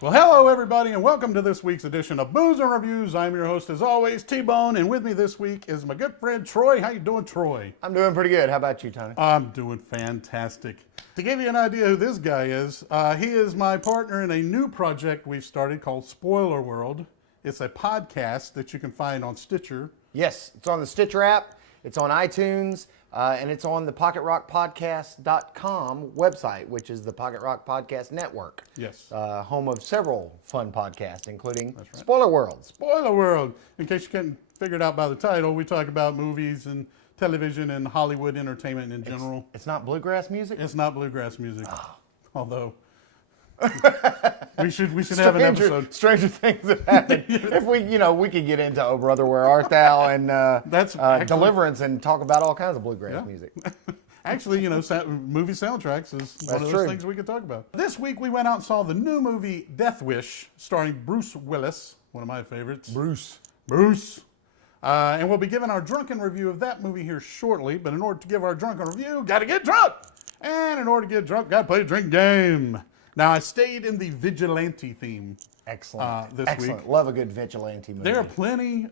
Well, hello everybody, and welcome to this week's edition of Booze and Reviews. I'm your host, as always, T-Bone, and with me this week is my good friend Troy. How you doing, Troy? I'm doing pretty good. How about you, Tony? I'm doing fantastic. To give you an idea who this guy is, he is my partner in a new project we've started called Spoiler World. It's a podcast that you can find on Stitcher. Yes, it's on the Stitcher app, it's on iTunes, and it's on the PocketRockPodcast.com website, which is the Pocket Rock Podcast Network. Yes. Home of several fun podcasts, including Spoiler World. Spoiler World. In case you couldn't figure it out by the title, we talk about movies and television and Hollywood entertainment in general. It's not bluegrass music? It's not bluegrass music. Oh. Although we should have an episode. Stranger things have happened. If we could get into Oh Brother Where Art Thou and Deliverance and talk about all kinds of bluegrass music. Actually, movie soundtracks is one of those things we could talk about. This week we went out and saw the new movie Death Wish, starring Bruce Willis, one of my favorites. Bruce. And we'll be giving our drunken review of that movie here shortly. But in order to give our drunken review, got to get drunk. And in order to get drunk, got to play a drink game. Now, I stayed in the Vigilante theme. Excellent. This Excellent. week. Love a good Vigilante movie. There are plenty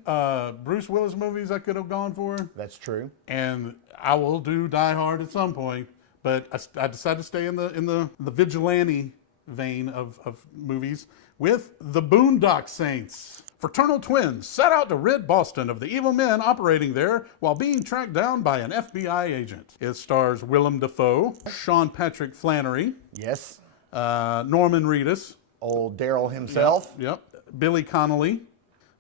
Bruce Willis movies I could have gone for. That's true. And I will do Die Hard at some point. But I decided to stay in the Vigilante vein of movies with the Boondock Saints. Fraternal twins set out to rid Boston of the evil men operating there while being tracked down by an FBI agent. It stars Willem Dafoe, Sean Patrick Flannery. Yes. Norman Reedus. Old Daryl himself. Yep. Billy Connolly.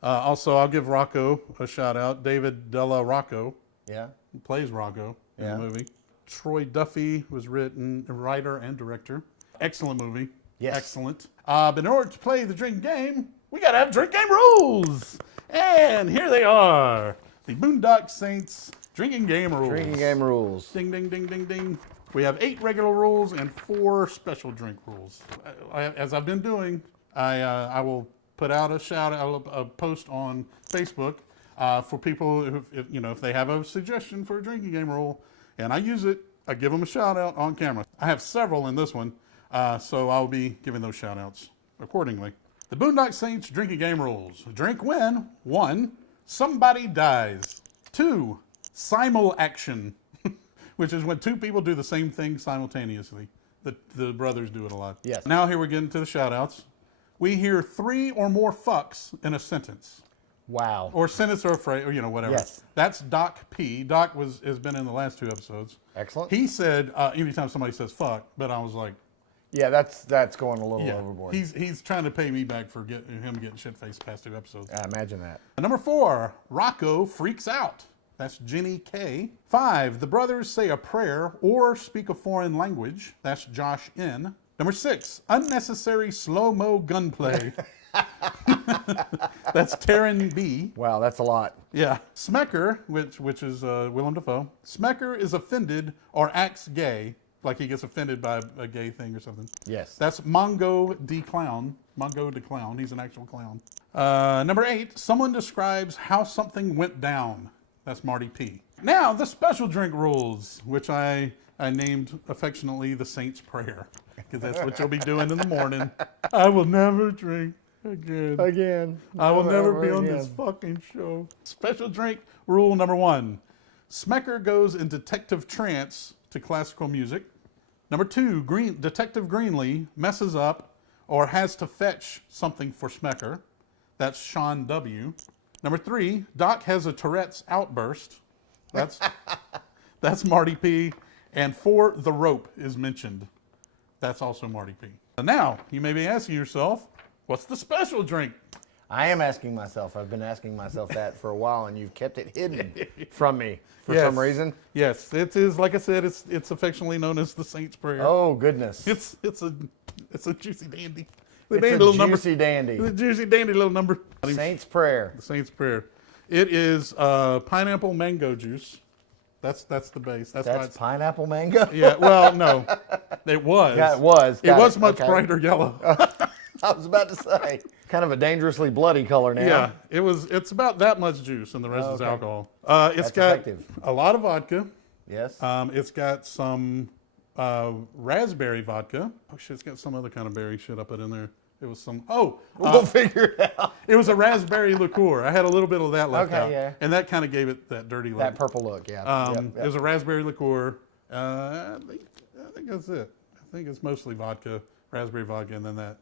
Also, I'll give Rocco a shout out. David Della Rocco. Yeah. Plays Rocco in the movie. Troy Duffy was writer and director. Excellent movie. Yes. Excellent. But in order to play the drink game, we got to have drink game rules. And here they are. The Boondock Saints drinking game rules. Drinking game rules. Ding, ding, ding, ding, ding. We have 8 regular rules and 4 special drink rules. As I've been doing, I will put out a post on Facebook for people who, if they have a suggestion for a drinking game rule, and I use it, I give them a shout out on camera. I have several in this one, so I'll be giving those shout outs accordingly. The Boondock Saints drinking game rules. Drink when 1. Somebody dies. 2. Simul action. Which is when 2 people do the same thing simultaneously. The brothers do it a lot. Yes. Now here we get into the shout-outs. We hear 3 or more fucks in a sentence. Wow. Or sentence or a phrase, or whatever. Yes. That's Doc P. Doc has been in the last 2 episodes. Excellent. He said anytime somebody says fuck, but I was like, yeah, that's going a little overboard. He's trying to pay me back for him getting shit-faced past 2 episodes. I imagine that. Number 4, Rocco freaks out. That's Jenny K. 5, the brothers say a prayer or speak a foreign language. That's Josh N. Number 6, unnecessary slow-mo gunplay. That's Taryn B. Wow, that's a lot. Yeah. Smecker, which is Willem Dafoe. Smecker is offended or acts gay, like he gets offended by a gay thing or something. Yes. That's Mongo D. Clown. Mongo the Clown. He's an actual clown. Number 8, someone describes how something went down. That's Marty P. Now, the special drink rules, which I named affectionately the Saints' Prayer, because that's what you'll be doing in the morning. I will never drink again. I will never be on this fucking show. Special drink rule number 1. Smecker goes in detective trance to classical music. Number 2, Detective Greenlee messes up or has to fetch something for Smecker. That's Sean W. Number 3, Doc has a Tourette's outburst. That's Marty P. And 4, the rope is mentioned. That's also Marty P. And now, you may be asking yourself, what's the special drink? I am asking myself. I've been asking myself that for a while, and you've kept it hidden from me for some reason. Yes, it is. Like I said, it's affectionately known as the Saints' Prayer. Oh goodness! It's a juicy dandy. It's a juicy dandy. It's a juicy dandy little number. Saints' Prayer. The Saints' Prayer. It is pineapple mango juice. That's the base. That's pineapple mango? Yeah, well, no. It was. Yeah, it was. It was much brighter yellow. I was about to say. Kind of a dangerously bloody color now. Yeah, it's about that much juice, and the rest is alcohol. It's got effective. A lot of vodka. Yes. It's got some raspberry vodka. Oh shit, it's got some other kind of berry shit I put in there. It was some. We'll figure it out. It was a raspberry liqueur. I had a little bit of that left out. Okay, yeah. And that kind of gave it that dirty look. That purple look, yeah. It was a raspberry liqueur. I think that's it. I think it's mostly vodka, raspberry vodka, and then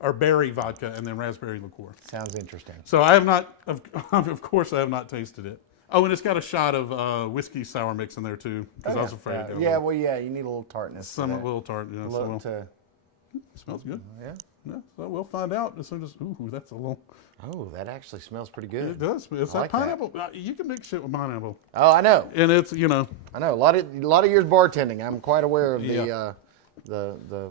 or berry vodka, and then raspberry liqueur. Sounds interesting. So I have not, of course, I have not tasted it. Oh, and it's got a shot of whiskey sour mix in there too, because I was afraid to go. Yeah, well, yeah, you need a little tartness. Some little tart. Yeah, look to. Smells good. Yeah. Yeah, so we'll find out as soon as. Ooh, that's a little. Oh, that actually smells pretty good. It does. It's I like like pineapple. You can mix shit with pineapple. Oh, I know. And it's I know a lot of years bartending. I'm quite aware of the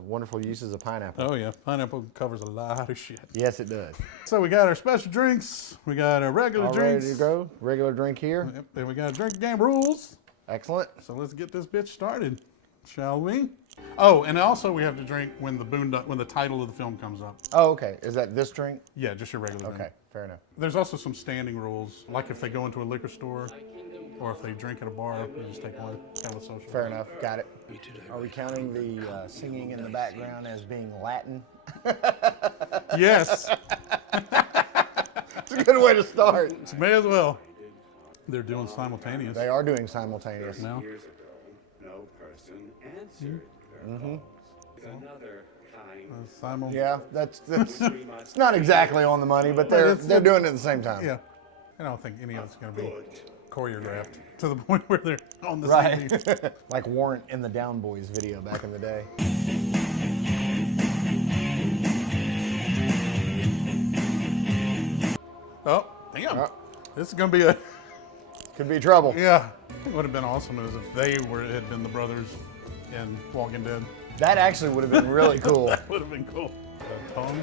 wonderful uses of pineapple. Oh yeah, pineapple covers a lot of shit. Yes, it does. So we got our special drinks. We got our regular All drinks. ready to go. Regular drink here. Yep. Then we got drink game rules. Excellent. So let's get this bitch started, shall we? Oh, and also we have to drink when the title of the film comes up. Oh, okay. Is that this drink? Yeah, just your regular drink. Okay, fair enough. There's also some standing rules, like if they go into a liquor store or if they drink at a bar, you just take one, kind of a social. Fair enough. Got it. Are we counting the singing in the background as being Latin? Yes. It's a good way to start. May as well. They're doing simultaneous. They are doing simultaneous. now. No person answered. Another kind. Yeah, that's it's not exactly on the money, but they're doing it at the same time. Yeah. I don't think any of it's going to be choreographed to the point where they're on the Right. same page. Like Warrant in the Down Boys video back in the day. Oh, damn. Oh. This is going to be Could be trouble. yeah. It would have been awesome is if they had been the brothers in Walking Dead. That actually would have been really cool. That would have been cool. Tongue.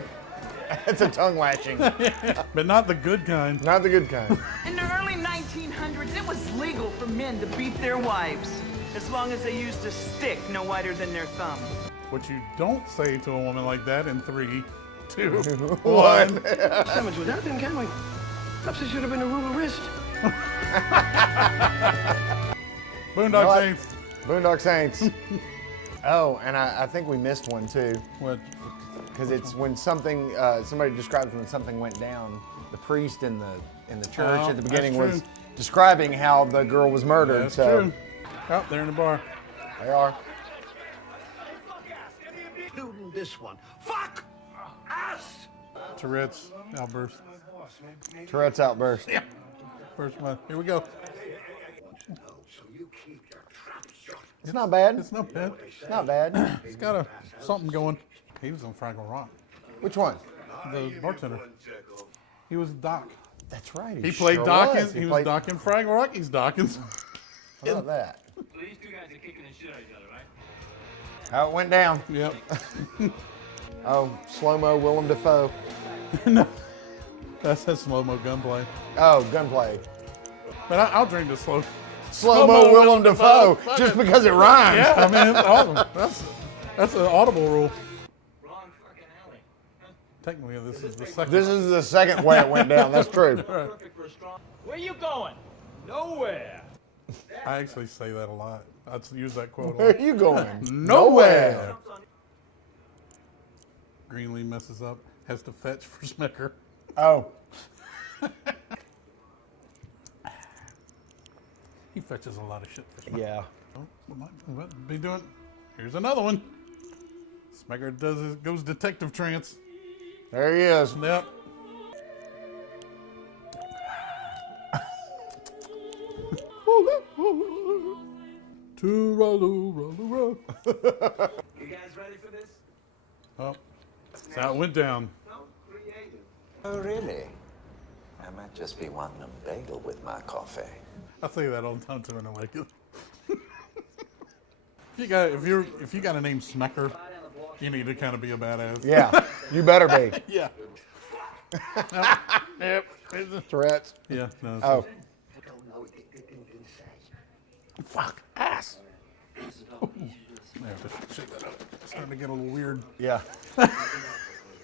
It's a tongue lashing. But not the good kind. Not the good kind. In the early 1900s, it was legal for men to beat their wives, as long as they used a stick no wider than their thumb. What you don't say to a woman like that in 3, 2, 1. Damage with that then, can we? Perhaps it should have been a rule of wrist. Boondock What? Saints. Boondock Saints. Oh, and I think we missed one too. What? Because it's when something somebody describes when something went down. The priest in the church Oh, at the beginning that's was true. describing how the girl was murdered. That's so true. Oh, they're in the bar. they are. Including this one. Fuck! Ass! Tourette's outburst. Tourette's outburst. Yeah. First one. Here we go. So you keep your trap shut. It's not bad. It's not bad. It's not bad. It's got something going. He was on Fraggle Rock. Which one? The bartender. He was Doc. That's right. He played Doc. was. He was Doc in Fraggle Rock. He's Dawkins. How about that? So these two guys are kicking the shit out of each other, right? How it went down. Yep. Oh, slow-mo Willem Dafoe. No. That's that slow-mo gunplay. Oh, gunplay. But I'll drink the slow. Slow-mo Willem Dafoe, just because it rhymes. Yeah, I mean, it's awesome. That's an audible rule. Wrong fucking alley. Technically, this is the second. This is the second way it went down. That's true. Perfect for a strong. Where you going? Nowhere. I actually say that a lot. I use that quote a Where lot. are you going? Nowhere. Greenlee messes up, has to fetch for Smecker. Oh, He fetches a lot of shit for Smecker. yeah. Oh, might be doing. Here's another one. Smecker goes detective trance. There he is. Yep. You guys ready for this? Oh, that's how it went down. No, creative. Oh, really? I might just be wanting a bagel with my coffee. I say that all the time too, and I like it. If you got a name Smecker, you need to kind of be a badass. Yeah, you better be. Yeah. Yep. Tourette's. Yeah. No. Oh, Fuck ass. I have to shake that up. It's starting to get a little weird. yeah. I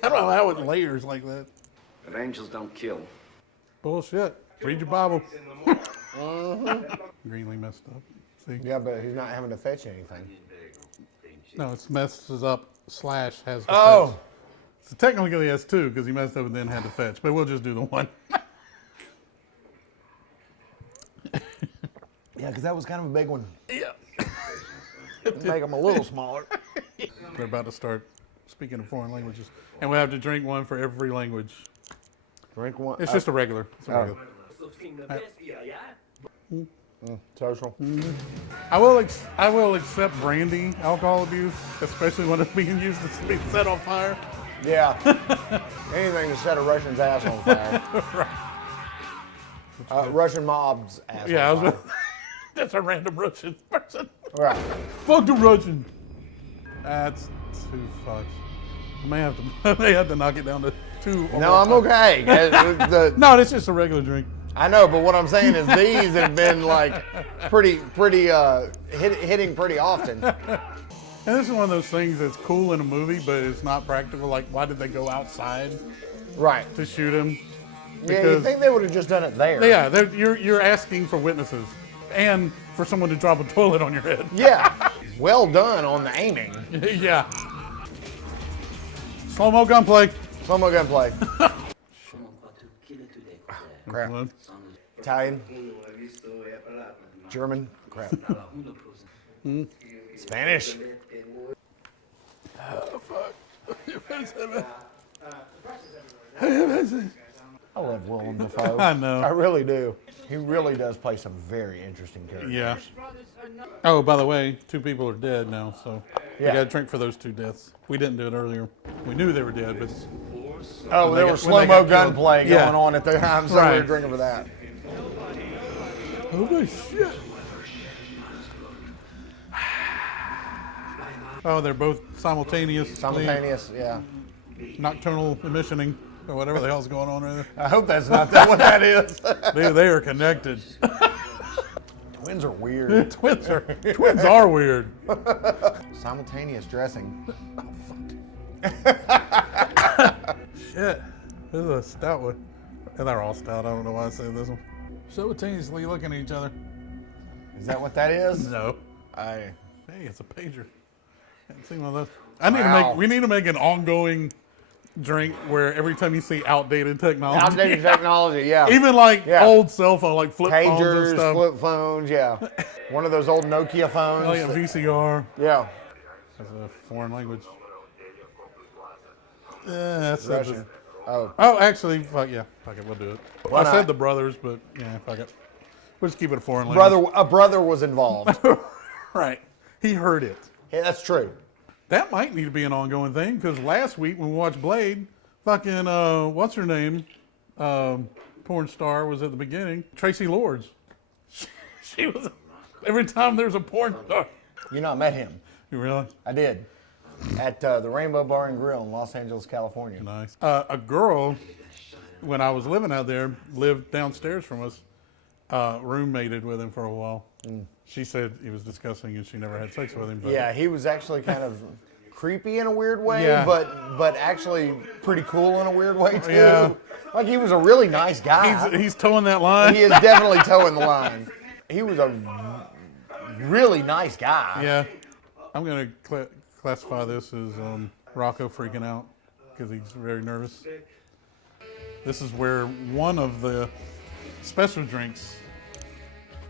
don't know how it layers like that. But angels don't kill. Bullshit. Read your Bible. Greenlee messed up. See? Yeah, but he's not having to fetch anything. No, it messes up / has the Oh, fetch. So technically he has 2 because he messed up and then had to fetch. But we'll just do the 1. Yeah, because that was kind of a big one. Yeah. Make them a little smaller. They're about to start speaking in foreign languages. And we'll have to drink one for every language. Drink one. It's just a regular. It's a regular. Social. I will accept brandy alcohol abuse, especially when it's being used to be set on fire. Yeah. Anything to set a Russian's ass on fire. Right. Russian mob's ass Yeah, on fire. That's a random Russian person. Right. Fuck the Russian. That's 2 fucks. I may have to knock it down to 2. No, I'm okay. No, it's just a regular drink. I know, but what I'm saying is these have been like pretty hitting pretty often. And this is one of those things that's cool in a movie, but it's not practical. Like, why did they go outside Right. to shoot him? Yeah, you think they would have just done it there. Yeah, you're asking for witnesses and for someone to drop a toilet on your head. Yeah. Well done on the aiming. Yeah. Slow-mo gunplay. Slow-mo gunplay. Crap. Well, Italian. German. Crap. Spanish. Oh, fuck. I love Willem Dafoe. I know. I really do. He really does play some very interesting characters. Yeah. Oh, by the way, 2 people are dead now, so we Yeah. got to drink for those 2 deaths. We didn't do it earlier. We knew they were dead, but Oh, there got- was when they slow-mo got killed. gunplay Yeah. going on at the time, so we Right. were drinking for that. holy shit. Oh, they're both simultaneous. Simultaneous, yeah. Nocturnal emissioning or whatever the hell's going on right there. I hope that's not that what that is. They are connected. Twins are weird. Twins are weird. Simultaneous dressing. Shit. This is a stout one. And they're all stout. I don't know why I say this one. Simultaneously looking at each other. Is that what that is? No. I. Hey, it's a pager. Haven't seen one of those. We need to make an ongoing drink where every time you see outdated technology. Outdated technology, yeah. Even like Yeah. old cell phone, like flip phones and Pagers, stuff. flip phones, yeah. One of those old Nokia phones. Oh yeah, VCR. Yeah. That's a foreign language. That's Russian. Oh. Oh, actually, fuck yeah, fuck it, we'll do it. Why I not? said the brothers, but yeah, fuck it. We'll just keep it a foreign language. A brother was involved. Right. He heard it. Yeah, that's true. That might need to be an ongoing thing because last week when we watched Blade, fucking what's her name, porn star was at the beginning. Tracy Lords. She was every time there's a porn star. You know, I met him. You really? I did. At the Rainbow Bar and Grill in Los Angeles, California. Nice. A girl, when I was living out there, lived downstairs from us. Roommated with him for a while. She said he was disgusting and she never had sex with him. But Yeah, he was actually kind of creepy in a weird way, Yeah. but actually pretty cool in a weird way too. Yeah. Like he was a really nice guy. he's towing that line. He is definitely towing the line. He was a really nice guy. Yeah. I'm going to classify this as Rocco freaking out because he's very nervous. This is where one of the special drinks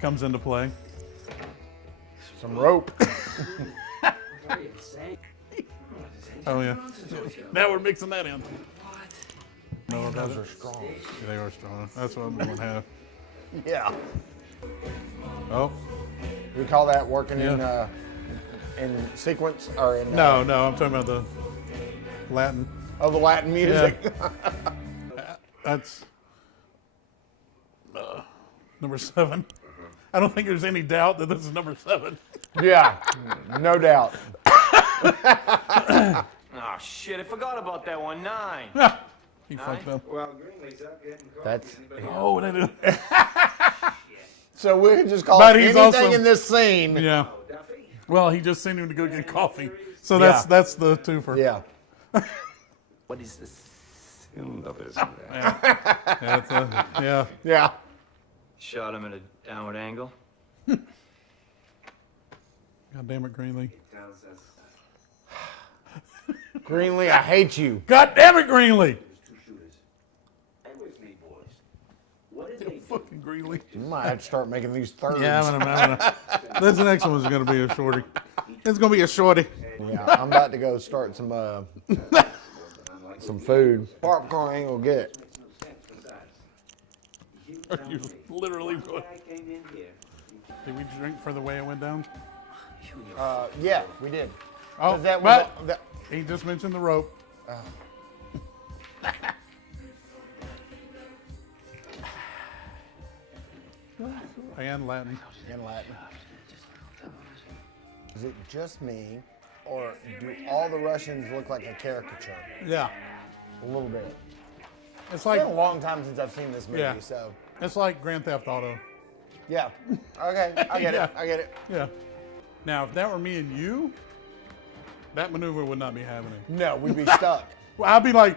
comes into play. Some rope. Oh, yeah. Now we're mixing that in. No, Those are strong. Yeah, they are strong. That's what we want to have. Yeah. Oh, We call that working Yeah. in sequence or in no, I'm talking about the Latin. of the Latin music. That's number 7. I don't think there's any doubt that this is number 7. Yeah, no doubt. Oh, shit, I forgot about that one. 9. He fucked up. Well, Greenlee's up getting coffee. That's Oh, that is. so we can just call But it he's anything also- in this scene. Yeah. Duffy. Well, he just sent him to go get coffee. So Yeah. that's the twofer. Yeah. What is this? Yeah. Yeah. Shot him at a downward angle. God damn it, Greenlee. Greenlee, I hate you. God damn it, Greenlee. And with me, boys. What did they Fucking Greenlee. You might have to start making these thirds. Yeah, I'm gonna. This next one's gonna be a shorty. It's gonna be a shorty. Yeah, I'm about to go start some food. Popcorn ain't gonna get it. Are you literally going? I came in here? Did we drink for the way it went down? Yeah, we did. Oh, That but was that, he just mentioned the rope. And Latin. in Latin. Is it just me, or do all the Russians look like a caricature? Yeah. A little bit. It's It's like been a long time since I've seen this movie, Yeah. so it's like Grand Theft Auto. yeah. Okay, I get Yeah. it. I get it. Yeah. Now, if that were me and you, that maneuver would not be happening. No, we'd be stuck. Well, I'd be like,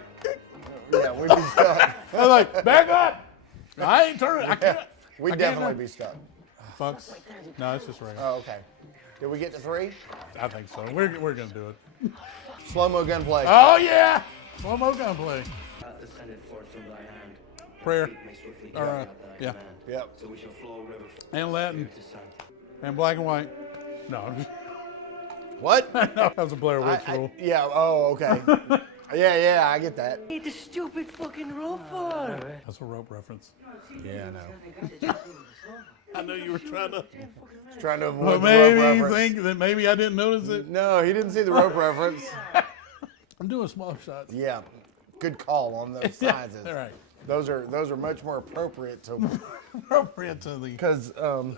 Yeah, we'd be stuck. I'm like, back up. I ain't turning. I can't. We'd I can't definitely do- be stuck. Fucks. No, it's just regular. Oh, okay. Did we get to 3? I think so. We're gonna do it. Slow-mo gunplay. Oh yeah. Slow mo gunplay. Ascended forth from thy hand. Prayer. May swiftly All carry right. out thy Yeah. command. Yep. So we shall flow a river And Latin. to sun. And black and white. No. What? That was a Blair Witch I- rule. yeah. Oh, okay. yeah, I get that. Eat the stupid fucking rope for. That's a rope reference. Yeah, I know. I know you were trying to. Trying to avoid But the maybe rope you reference. think that maybe I didn't notice it. No, he didn't see the rope reference. I'm doing small shots. Yeah, good call on those Yeah, sizes. all right. Those are much more appropriate to Appropriate to the because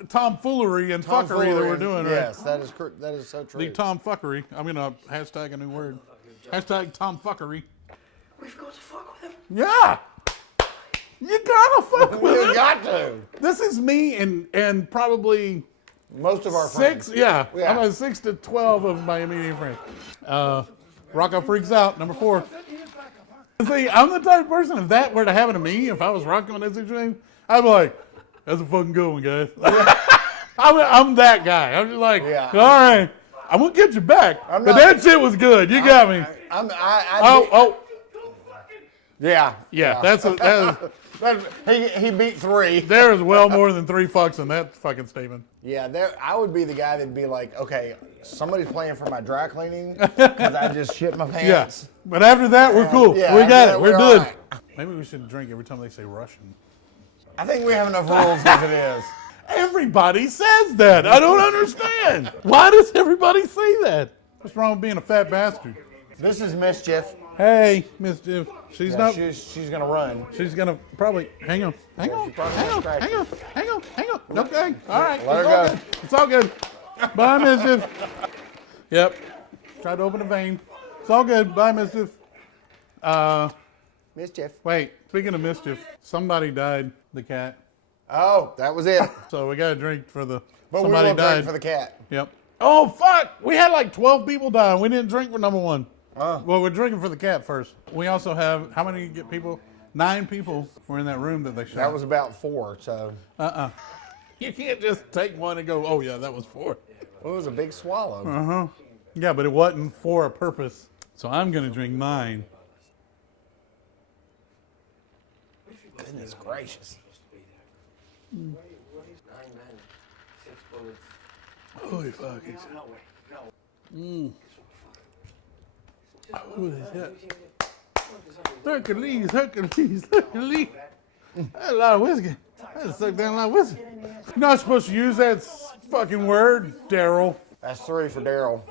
tomfoolery and fuckery that we're doing, right? Yes, that is so true. The tomfuckery. I'm gonna hashtag a new word. Hashtag tomfuckery. We've got to fuck with him. Yeah. You gotta fuck with You it. got to. This is me and probably Most of our 6, friends. yeah. Yeah. I'm at 6 to 12 of my immediate friends. Rocco freaks out, number 4. See, I'm the type of person, if that were to happen to me, if I was Rocco in that situation, I'd be like, that's a fucking good one, guys. I'm that guy. I'm just like, Yeah. all right, I'm going to get you back. I'm But not- that shit was good. You got me. Yeah. Yeah, that is, He beat 3. there is well more than 3 fucks in that fucking statement. Yeah, I would be the guy that'd be like, okay, somebody's playing for my dry cleaning because I just shit my pants. Yes. But after that, we're cool. Yeah, we got yeah, it. We're we're good. all right. Maybe we should drink every time they say Russian. I think we have enough rules as it is. Everybody says that. I don't understand. Why does everybody say that? What's wrong with being a fat bastard? This is Mischief. Hey, Mischief. She's Yeah, not. she's gonna run. She's gonna probably hang on. probably gonna scratch you. Hang on. Okay. All right. Let her it's all go. good. It's all good. Bye, Mischief. Yep. Tried to open a vein. It's all good. Bye, Mischief. Mischief. Wait. Speaking of Mischief, somebody died. The cat. Oh, that was it. So we got to drink for the. But somebody we will died. drink for the cat. Yep. Oh fuck! We had like 12 people die. And we didn't drink for number 1. Oh. Well, we're drinking for the cat first. We also have how many people? 9 people were in that room that they shot. That was about 4, so. You can't just take one and go, oh yeah, that was 4. Well, it was a big swallow. Yeah, but it wasn't for a purpose. So I'm gonna drink mine. Goodness gracious. 9 men, 6 bullets. Holy fuck! Who is that? Hercules. That's a lot of whiskey. That's sucked down a lot of whiskey. You're not supposed to use that fucking word, Daryl. That's 3 for Daryl.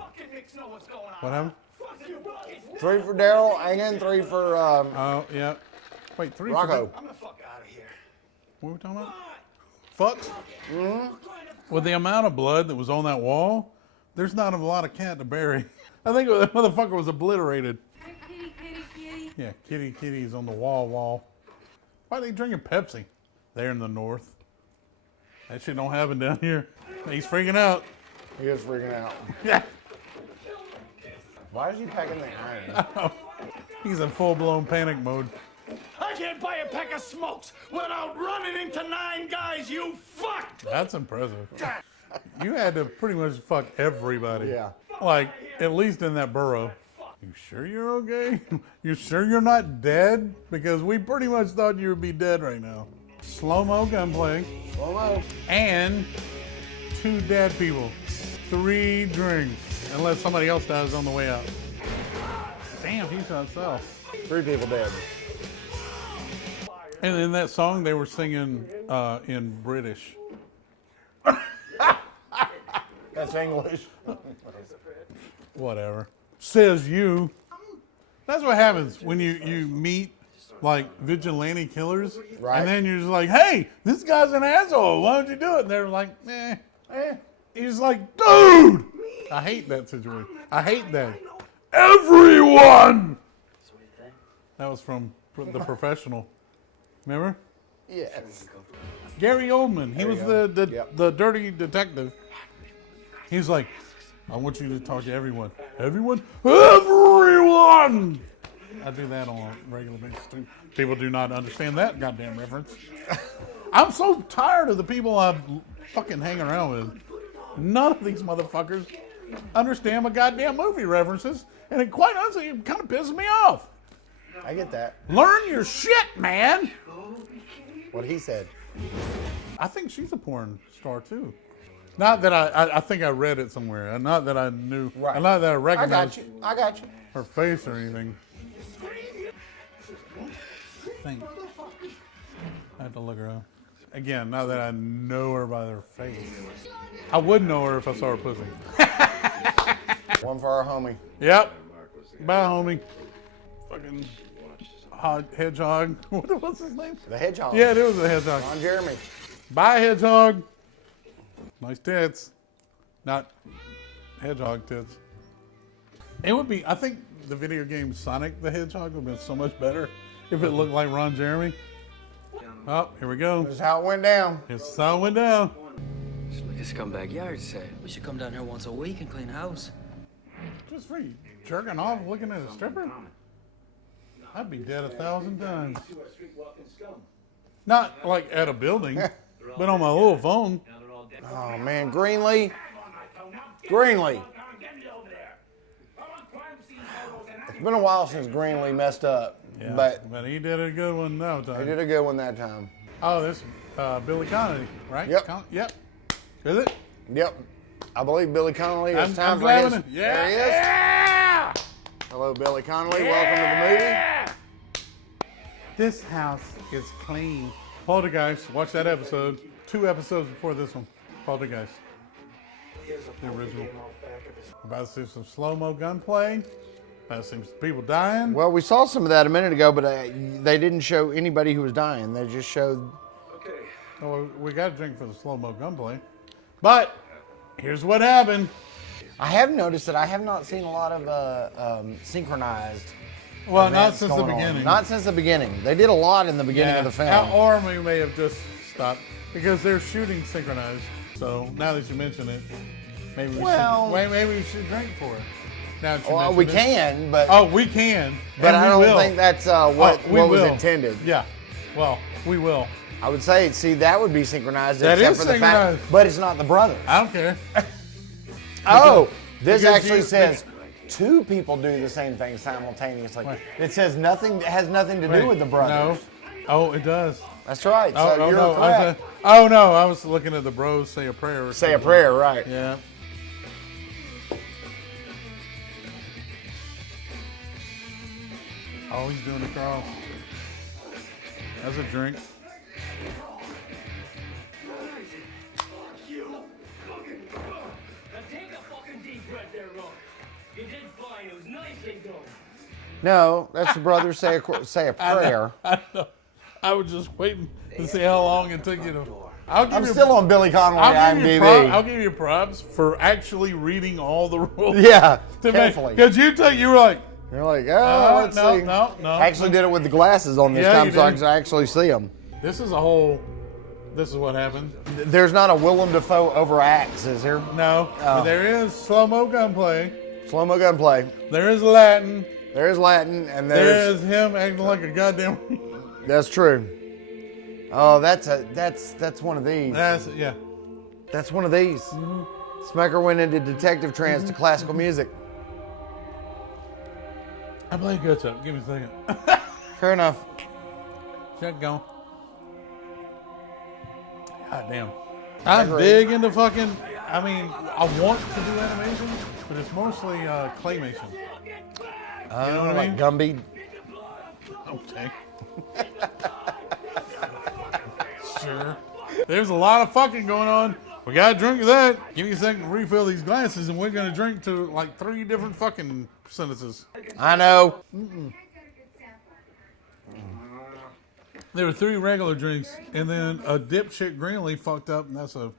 What happened? 3 for Daryl and 3 for Oh, yeah. Wait, 3 Rocco. for what were we talking about? Fucks? Mm-hmm. With the amount of blood that was on that wall, there's not a lot of cat to bury. I think that motherfucker was obliterated. Kitty. Yeah, kitty's on the wall. Why are they drinking Pepsi? There in the north. That shit don't happen down here. He's freaking out. He was freaking out. Yeah. Why is he packing the iron? He's in full-blown panic mode. I can't buy a pack of smokes without running into 9 guys, you fuck! That's impressive. You had to pretty much fuck everybody. Yeah. Like, at least in that borough. You sure you're okay? You sure you're not dead? Because we pretty much thought you would be dead right now. Slow-mo gunplay. Slow-mo. And 2 dead people. 3 drinks. Unless somebody else dies on the way out. Damn, he shot himself. 3 people dead. And in that song, they were singing in British. That's English. Whatever. Says you. That's what happens when you meet like vigilante killers. Right. And then you're just like, hey, this guy's an asshole. Why don't you do it? And they're like, He's like, dude. I hate that situation. I hate that. Everyone. That was from The Professional. Remember? Yes. Gary Oldman. He was the dirty detective. He's like, I want you to talk to everyone. Everyone? Everyone! I do that on a regular basis too. People do not understand that goddamn reference. I'm so tired of the people I fucking hang around with. None of these motherfuckers understand my goddamn movie references, and it quite honestly it kind of pisses me off. I get that. Learn your shit, man! What he said. I think she's a porn star too. Not that I think I read it somewhere. Not that I knew. Right. Not that I recognized I got you. her face or anything. I think I have to look her up. Again, not that I know her by her face. I would know her if I saw her pussy. One for our homie. Yep. Bye, homie. Fucking hedgehog. What's his name? The hedgehog. Yeah, it was a hedgehog. Ron Jeremy. Bye, hedgehog. Nice tits. Not hedgehog tits. It would be, I think the video game Sonic the Hedgehog would have been so much better if it looked like Ron Jeremy. Oh, here we go. This is how it went down. It's how it went down. It's like a scumbag yard sale. We should come down here once a week and clean house. Just for you jerking off looking at a stripper? I'd be dead 1,000 times. Not like at a building, but on my little phone. Oh, man. Greenlee. Greenlee. It's been a while since Greenlee messed up. Yeah, But he did a good one that time. he did a good one that time. Oh, this Billy Connolly, right? Yep. Yep. Is it? Yep. I believe Billy Connolly. It's time I'm for his. grabbing it. Yeah. There he is. Yeah. Hello, Billy Connolly. Welcome to the movie. This house is clean. Poltergeist. Watch that episode. 2 episodes before this one. Poltergeist. The original. About to see some slow-mo gunplay. About to see some people dying. Well, we saw some of that a minute ago, but they didn't show anybody who was dying. They just showed. Oh, we got to drink for the slow-mo gunplay. But here's what happened. I have noticed that I have not seen a lot of synchronized. Well, not events since the going on. beginning. Not since the beginning. They did a lot in the beginning of the film. Or we may have just stopped because they're shooting synchronized. So now that you mention it, maybe we should drink for it. Now that you Well, we mention it. can, but We can. but and I we don't will. think that's what We was will. intended. Yeah. Well, we will. I would say, see, that would be synchronized, That except is for the synchronized. fact, but it's not the brothers. I don't care. Oh, this because actually you- says 2 people do the same thing simultaneously. It says has nothing to do with the brothers. No. Oh, it does. That's right. So you're no. correct. I was looking at the bros say a prayer. Or Say a something. prayer, right? Yeah. Oh, he's doing the cross. That's a drink. No, that's the brothers say a prayer. I was just waiting to see how long it took you to. I'm still on Billy Connolly IMDb. I'll give you props for actually reading all the rules. Yeah, carefully. Because you were like, You're like, oh, let's see. no. I actually did it with the glasses on this Yeah, time you so I did. could actually see them. this is what happened. There's not a Willem Dafoe overacts, is there? No, but there is slow-mo gunplay. Slow-mo gunplay. There is Latin. There's Latin, and There there's... is him acting like a goddamn. That's true. Oh, that's one of these. Yeah. That's one of these. Smecker went into detective trance to classical music. I play catch up. Give me a second. Fair enough. Check going. God damn. I'm big into fucking. I mean, I want to do animation, but it's mostly claymation. You know what I mean? Gumby. Okay. Sure. There's a lot of fucking going on. We got to drink of that. Give me a second to refill these glasses, and we're going to drink to like 3 different fucking sentences. I know. There were 3 regular drinks, and then a dipshit Greenlee fucked up, and that's a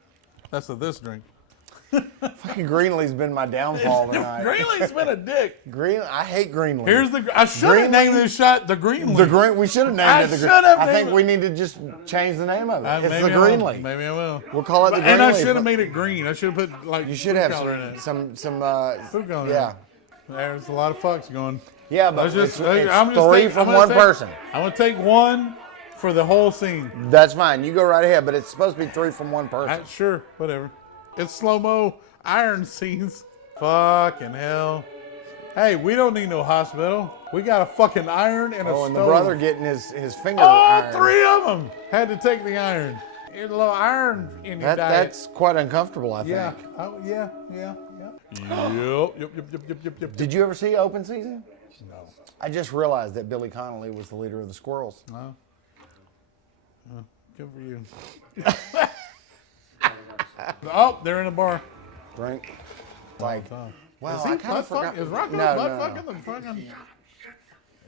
this drink. Fucking Greenlee's been my downfall tonight. Greenlee's been a dick. I hate Greenlee. I should have named this shot the Greenlee. We should have named it the Greenlee. I think we need to just change the name of it. It's the Greenlee. Maybe I will. We'll call it the Greenlee. And I should have made it green. I should have put like you should have some food color. Yeah. There's a lot of fucks going. Yeah, but it's 3 from one person. I'm gonna take 1 for the whole scene. That's fine. You go right ahead, but it's supposed to be 3 from one person. Sure, whatever. It's slow-mo iron scenes. Fucking hell. Hey, we don't need no hospital. We got a fucking iron and a stove. And the brother getting his finger All ironed. 3 of them had to take the iron. There's a little iron in your diet. That's quite uncomfortable, I think. Yeah. Oh, yeah. Yep. Did you ever see Open Season? No. I just realized that Billy Connolly was the leader of the Squirrels. No. Good for you. Oh, they're in a bar. Drink. Like, wow, Is he I kind of forgot. Is Rocco No. fucking the fucking?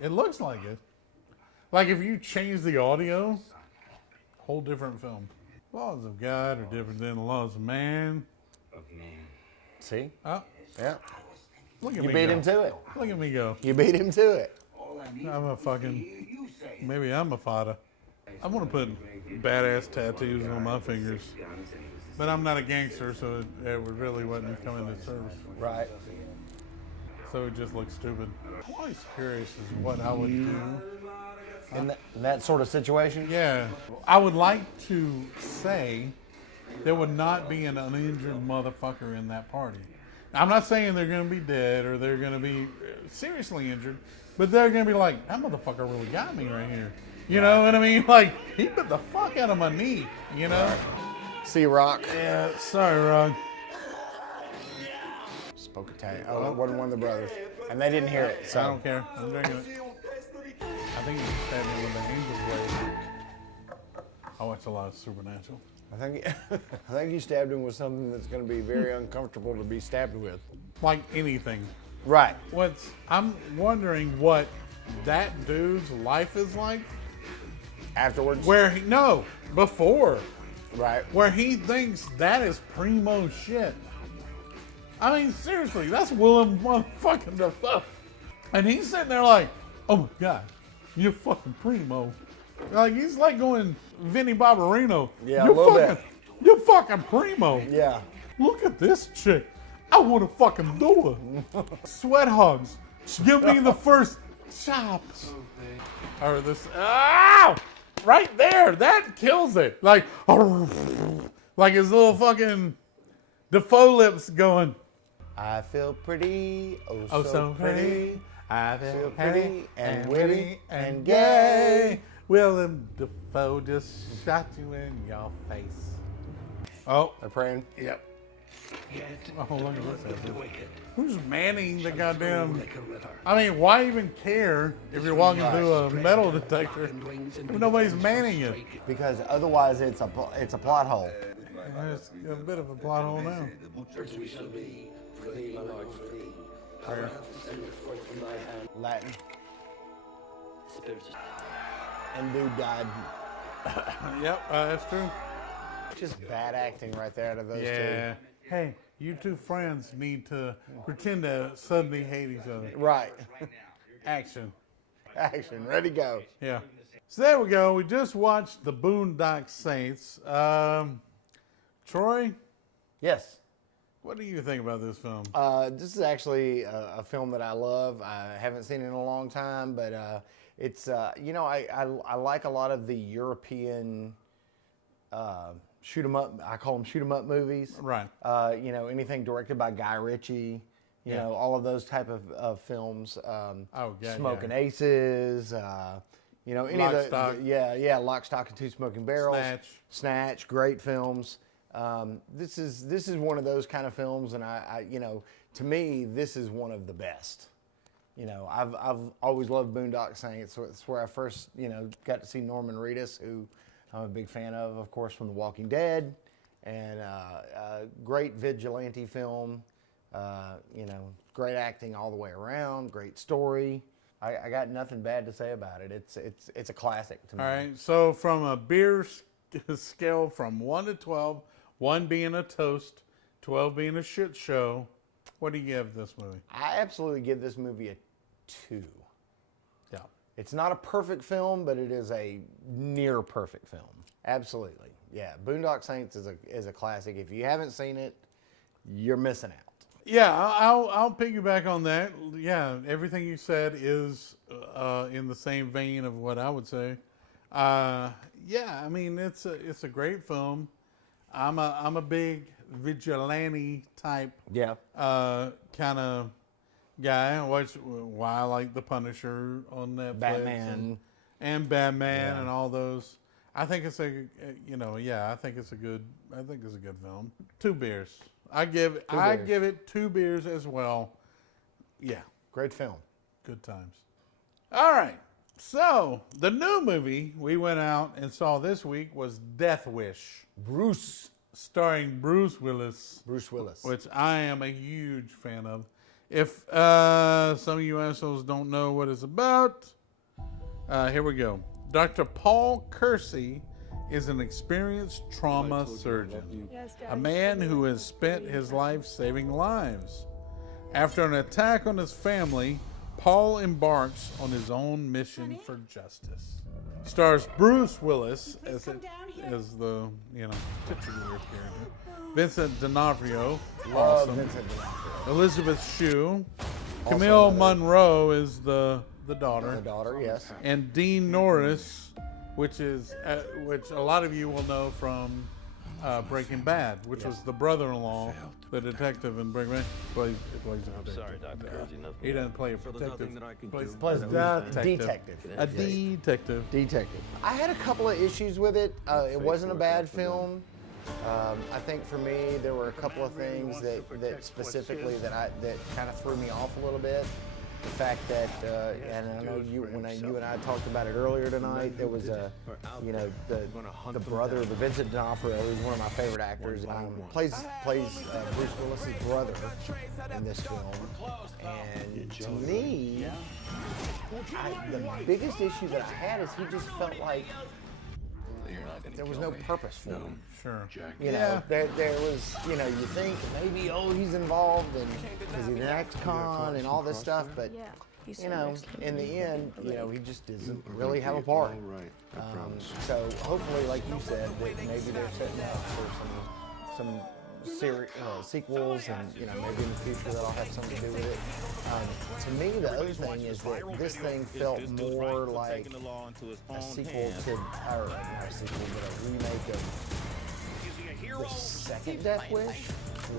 It looks like it. Like if you change the audio, whole different film. Laws of God are different than the laws of man. See? Oh, Yeah. look at You me beat go. him to it. Look at me go. You beat him to it. I'm a fucking. Maybe I'm a fada. I want to put badass tattoos on my fingers, but I'm not a gangster, so it really wasn't coming to service. Right. So it just looks stupid. I'm always curious as to what I would do. In that sort of situation? Yeah. I would like to say there would not be an uninjured motherfucker in that party. I'm not saying they're going to be dead or they're going to be seriously injured, but they're going to be like, that motherfucker really got me right here. You know what I mean? Like, he put the fuck out of my knee, you know? See Rock. Yeah, sorry, Rock. Spoke Italian. Oh, it wasn't one of the brothers. And they didn't hear it, so. I don't care. I'm drinking it. I think he stabbed me with the angel's blade. I watch a lot of Supernatural. I think you stabbed him with something that's going to be very uncomfortable to be stabbed with. Like anything. Right. I'm wondering what that dude's life is like. Afterwards? Before. Right. Where he thinks that is primo shit. I mean, seriously, that's Willem motherfucking Dafoe. And he's sitting there like, oh my God, you're fucking primo. Like, he's like going Vinny Barbarino. Yeah, a little bit. You're fucking primo. Yeah. Look at this chick. I want to fucking do it. Sweat hogs. Give me the first chops. Or this. Ow! Right there. That kills it. Like his little fucking Defoe lips going. I feel pretty, Oh, so pretty. I feel feel pretty and witty and gay. gay. Willem Dafoe just shot you in your face. Oh. They're praying. Yep. Oh, look at this. Who's manning the goddamn... I mean, why even care if you're walking through a metal detector if nobody's manning it? Because otherwise it's a plot hole. It's a bit of a plot hole now. Prayer. Latin. And dude died. Yep, that's true. Just bad acting right there out of those Yeah. Hey, you two friends need to pretend to suddenly hate each other. two. Right. Action. Action. Ready, go. Yeah. So there we go. We just watched the Boondock Saints. Troy, Yes. what do you think about this film? This is actually a film that I love. I haven't seen it in a long time, but it's, I like a lot of the European shoot 'em up. I call them shoot 'em up movies. Right. Anything directed by Guy Ritchie. You know, all of those type of films. yeah, Smoking Aces. You know, any Lock, of the Stock. Lock, Stock, and Two Smoking Barrels. Snatch, great films. This is one of those kind of films, and I you know, to me, this is one of the best. You know, I've always loved Boondock Saints. It's where I first, you know, got to see Norman Reedus, who I'm a big fan of course, from The Walking Dead, and great vigilante film. You know, great acting all the way around, great story. I got nothing bad to say about it. It's a classic to me. All right, so from a beer scale from 1 to 12, 1 being a toast, 12 being a shit show, what do you give this movie? I absolutely give this movie a 2. Yeah. It's not a perfect film, but it is a near perfect film. Absolutely. Yeah, Boondock Saints is a classic. If you haven't seen it, you're missing out. Yeah, I'll piggyback on that. Yeah, everything you said is in the same vein of what I would say. Yeah, I mean it's a great film. I'm a big vigilante type kind of guy. Why I like The Punisher on Netflix, Batman and Batman and all those. I think it's a I think it's a good film. 2 beers. I give it 2 beers as well. Yeah. Great film. Good times. All right. So the new movie we went out and saw this week was Death Wish. Starring Bruce Willis. Which I am a huge fan of. If some of you assholes don't know what it's about, here we go. Dr. Paul Kersey is an experienced trauma surgeon, a man who has spent his life saving lives. After an attack on his family, Paul embarks on his own mission for justice. Stars Bruce Willis as the titular character, Vincent D'Onofrio, awesome. Vincent D'Onofrio. Elisabeth Shue, Camille Monroe is the daughter. The daughter, yes. And Dean Norris, which a lot of you will know from Breaking Bad, which was the brother-in-law, the detective in Breaking Bad. Plays a Sorry, Dr. Kersey, nothing. He doesn't play a detective. Plays a detective. A detective. Detective. I had a couple of issues with it. It wasn't a bad film. I think for me, there were a couple of things that specifically that kind of threw me off a little bit. The fact that, and I know you and I talked about it earlier tonight, there was the brother, the Vincent D'Onofrio, who's one of my favorite actors, plays Bruce Willis's brother in this film. And to me, the biggest issue that I had is he just felt like there was no purpose for him. Sure. You know, there was, you know, you think maybe, he's involved because he's an ex-con and all this stuff, but, you know, in the end, you know, he just doesn't really have a part. So hopefully, like you said, that maybe they're setting up for some sequels, and, you know, maybe in the future that'll have something to do with it. To me, the other thing is that this thing felt more like a sequel to, or not a sequel, but a remake of the second Death Wish.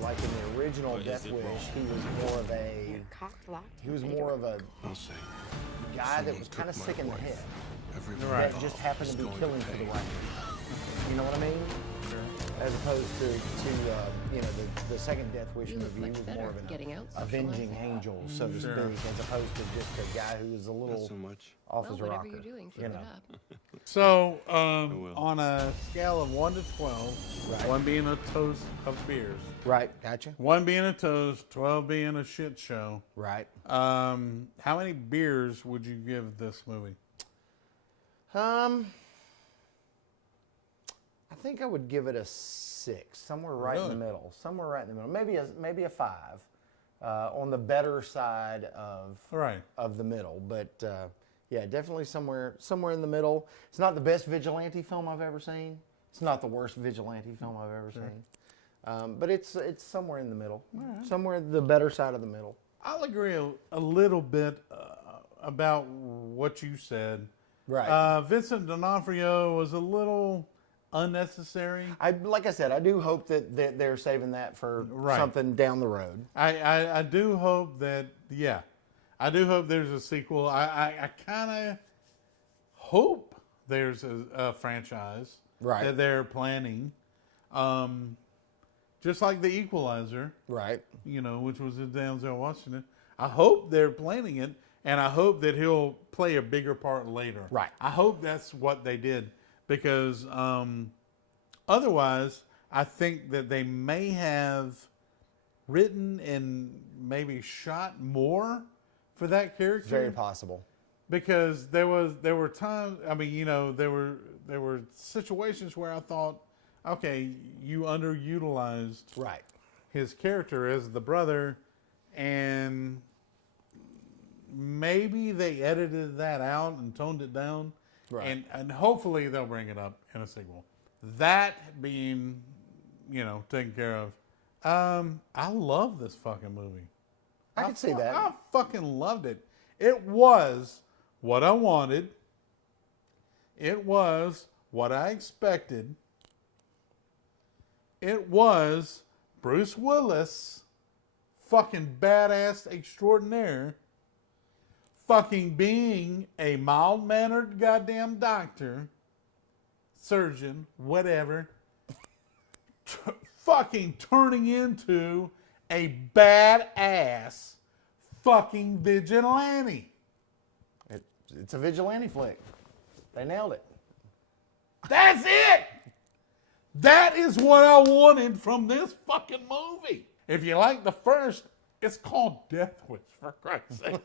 Like in the original Death Wish, he was more of a guy that was kind of sick in the head. That just happened to be killing for the right reason. You know what I mean? As opposed to you know, the second Death Wish movie, he was more of an avenging angel, so to speak, as opposed to just a guy who was a little off his rocker. You know. So on a scale of 1 to 12, 1 being a toast of beers. Right, gotcha. 1 being a toast, 12 being a shit show. Right. How many beers would you give this movie? I think I would give it a 6, somewhere right in the middle. Somewhere right in the middle. Maybe a 5, on the better side of the middle. But yeah, definitely somewhere in the middle. It's not the best vigilante film I've ever seen. It's not the worst vigilante film I've ever seen. But it's somewhere in the middle. Somewhere the better side of the middle. I'll agree a little bit about what you said. Right. Vincent D'Onofrio was a little unnecessary. Like I said, I do hope that they're saving that for something down the road. I do hope that, I do hope there's a sequel. I kind of hope there's a franchise that they're planning. Just like The Equalizer. Right. You know, which was in Denzel Washington. I hope they're planning it, and I hope that he'll play a bigger part later. Right. I hope that's what they did, because otherwise, I think that they may have written and maybe shot more for that character. Very possible. Because there were times, I mean, you know, there were situations where I thought, okay, you underutilized his character as the brother, and maybe they edited that out and toned it down, and hopefully they'll bring it up in a sequel. That being, you know, taken care of. I love this fucking movie. I can see that. I fucking loved it. It was what I wanted. It was what I expected. It was Bruce Willis, fucking badass extraordinaire, fucking being a mild-mannered goddamn doctor, surgeon, whatever, fucking turning into a badass fucking vigilante. It's a vigilante flick. They nailed it. That's it! That is what I wanted from this fucking movie. If you like the first, it's called Death Wish, for Christ's sake.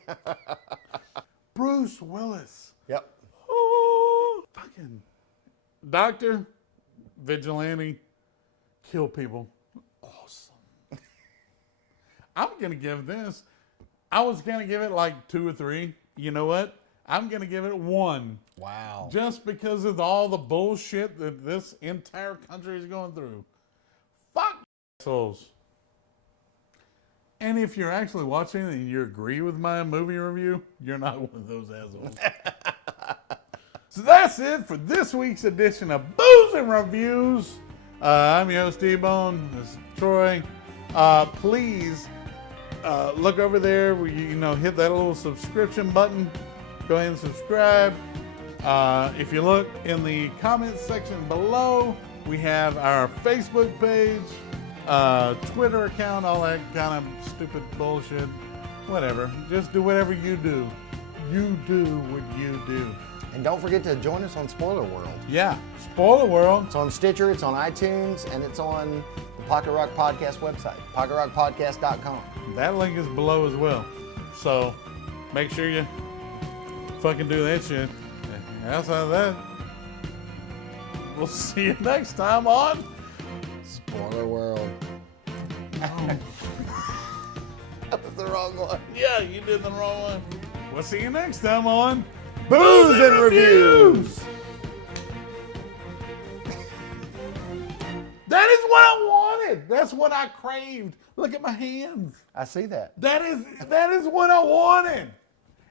Bruce Willis. Yep. Oh, fucking doctor, vigilante, kill people. Awesome. I'm going to give this, I was going to give it like 2 or 3. You know what? I'm going to give it 1. Wow. Just because of all the bullshit that this entire country is going through. Fuck assholes. And if you're actually watching and you agree with my movie review, you're not one of those assholes. So that's it for this week's edition of Booze and Reviews. I'm your host, T-Bone. This is Troy. Please look over there where you know, hit that little subscription button. Go ahead and subscribe. If you look in the comments section below, we have our Facebook page, Twitter account, all that kind of stupid bullshit. Whatever. Just do whatever you do. You do what you do. And don't forget to join us on Spoiler World. Yeah, Spoiler World. It's on Stitcher, it's on iTunes, and it's on the Pocket Rock Podcast website, PocketRockPodcast.com. That link is below as well. So make sure you fucking do that shit. Outside of that, we'll see you next time on Spoiler World. Oh. That was the wrong one. Yeah, you did the wrong one. We'll see you next time on Booze and Reviews. That is what I wanted. That's what I craved. Look at my hands. I see that. That is what I wanted.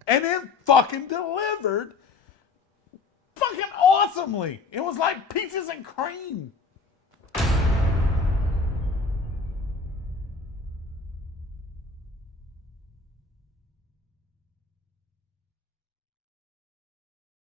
And it fucking delivered fucking awesomely. It was like peaches and cream.